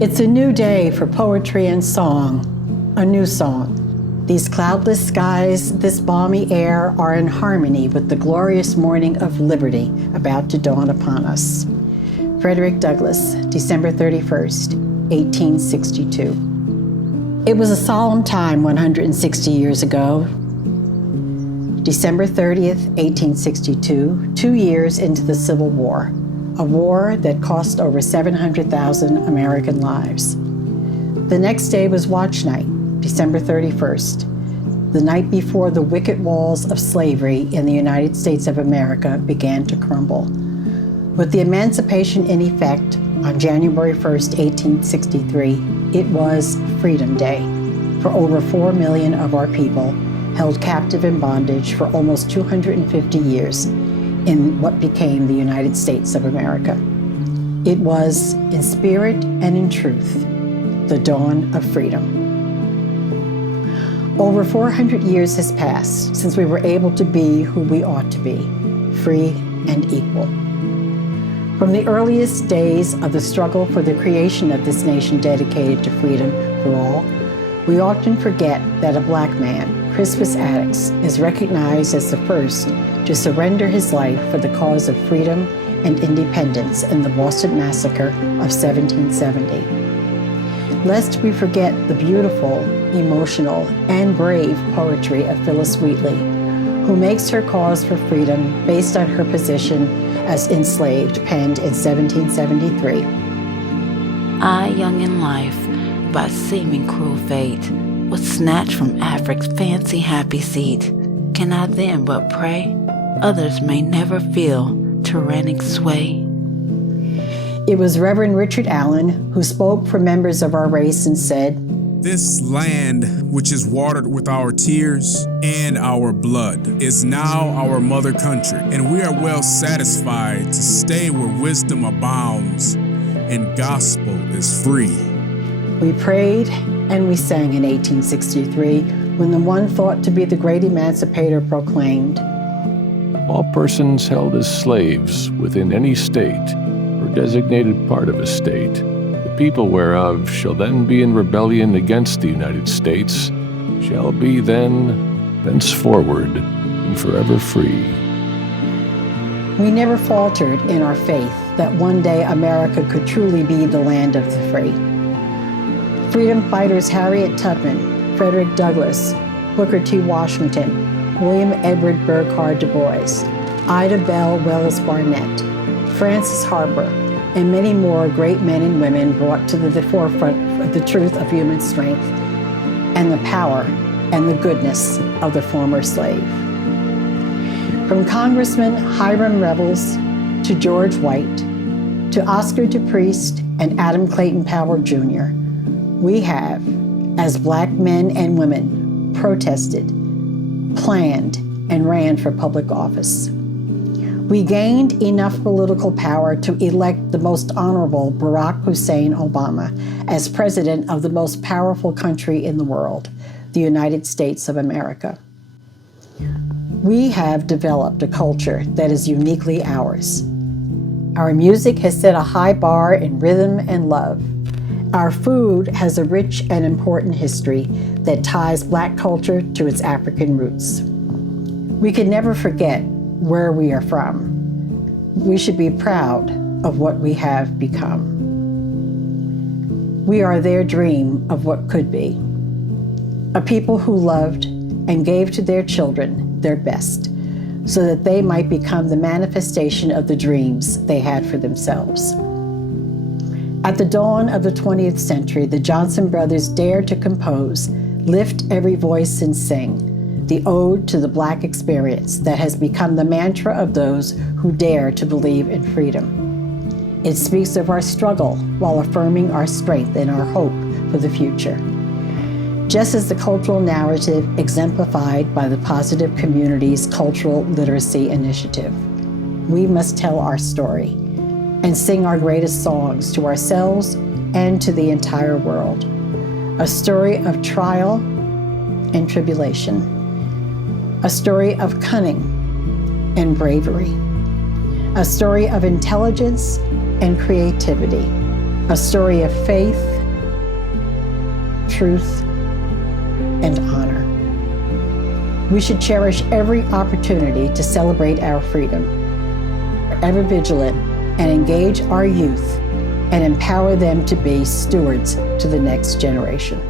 It's a new day for poetry and song, a new song. These cloudless skies, this balmy air are in harmony with the glorious morning of liberty about to dawn upon us. Frederick Douglass, December 31st, 1862. It was a solemn time 160 years ago. December 30th, 1862, 2 years into the Civil War, a war that cost over 700,000 American lives. The next day was Watch Night, December 31st, the night before the wicked walls of slavery in the United States of America began to crumble. With the emancipation in effect on January 1st, 1863, it was Freedom Day for over 4 million of our people held captive in bondage for almost 250 years in what became the United States of America. It was, in spirit and in truth, the dawn of freedom. Over 400 years has passed since we were able to be who we ought to be, free and equal. From the earliest days of the struggle for the creation of this nation dedicated to freedom for all, we often forget that a Black man, Crispus Attucks, is recognized as the first to surrender his life for the cause of freedom and independence in the Boston Massacre of 1770. Lest we forget the beautiful, emotional, and brave poetry of Phillis Wheatley, who makes her cause for freedom based on her position as enslaved, penned in 1773. I, young in life, by seeming cruel fate, was snatched from Afric's fancy happy seat. Can I then but pray others may never feel tyrannic sway? It was Reverend Richard Allen who spoke for members of our race and said, "This land, which is watered with our tears and our blood, is now our mother country, and we are well satisfied to stay where wisdom abounds and gospel is free." We prayed and we sang in 1863 when the one thought to be the great emancipator proclaimed, "All persons held as slaves within any state or designated part of a state, the people whereof shall then be in rebellion against the United States, shall be then, thenceforward, and forever free." We never faltered in our faith that one day America could truly be the land of the free. Freedom fighters Harriet Tubman, Frederick Douglass, Booker T. Washington, William Edward Burghardt Du Bois, Ida Bell Wells Barnett, Francis Harper, and many more great men and women brought to the forefront of the truth of human strength and the power and the goodness of the former slave. From Congressman Hiram Revels to George White to Oscar DePriest and Adam Clayton Powell Jr., we have, as Black men and women, protested, planned, and ran for public office. We gained enough political power to elect the most honorable Barack Hussein Obama as president of the most powerful country in the world, the United States of America. We have developed a culture that is uniquely ours. Our music has set a high bar in rhythm and love. Our food has a rich and important history that ties Black culture to its African roots. We can never forget where we are from. We should be proud of what we have become. We are their dream of what could be. A people who loved and gave to their children their best so that they might become the manifestation of the dreams they had for themselves. At the dawn of the 20th century, the Johnson brothers dared to compose "Lift Every Voice and Sing," the ode to the Black experience that has become the mantra of those who dare to believe in freedom. It speaks of our struggle while affirming our strength and our hope for the future. Just as the cultural narrative exemplified by the Positive Communities Cultural Literacy Initiative, we must tell our story and sing our greatest songs to ourselves and to the entire world. A story of trial and tribulation. A story of cunning and bravery. A story of intelligence and creativity. A story of faith truth, and honor. We should cherish every opportunity to celebrate our freedom, ever vigilant, and engage our youth and empower them to be stewards to the next generation.